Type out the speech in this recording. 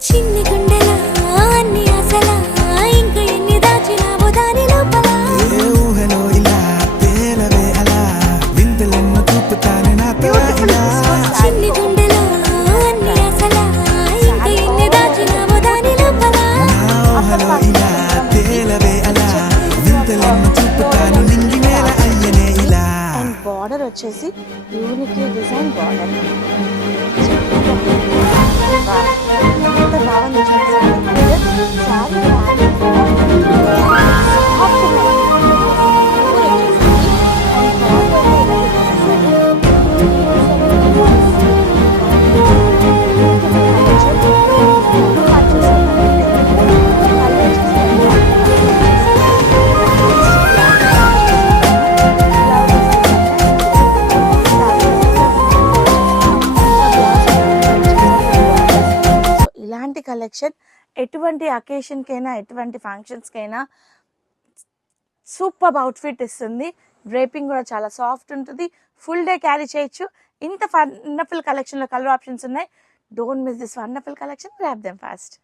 చిన్ని గుండెలా అన్ని ఆశలా ఇంకా ఎన్ని దాచినావో దాని లోపల ఏ ఊహలో ఇలా తేలవే అలా వింతలెన్నో చూపుతాను నాతో ఇలా చిన్ని గుండెలా అన్ని ఆశలా ఇంకా ఎన్ని దాచినావో దాని లోపల నా ఊహలో ఇలా తేలవే అలా వింతలెన్నో చూపుతాను నింగి నేల అయ్యనే ఇలా. అండ్ బార్డర్ వచ్చేసి యూనిక్లీ డిజైన్ బార్డర్. ఎంత బాగుంది చూడండి సారీ ఇలాంటి కలెక్షన్ ఎటువంటి అకేషన్కైనా ఎటువంటి ఫంక్షన్స్కైనా సూపర్ అవుట్ఫిట్ ఇస్తుంది. డ్రేపింగ్ కూడా చాలా సాఫ్ట్ ఉంటుంది. ఫుల్ డే క్యారీ చేయొచ్చు. ఇంత వండర్ఫుల్ కలెక్షన్లో కలర్ ఆప్షన్స్ ఉన్నాయి. Don't miss this wonderful collection. Grab them fast.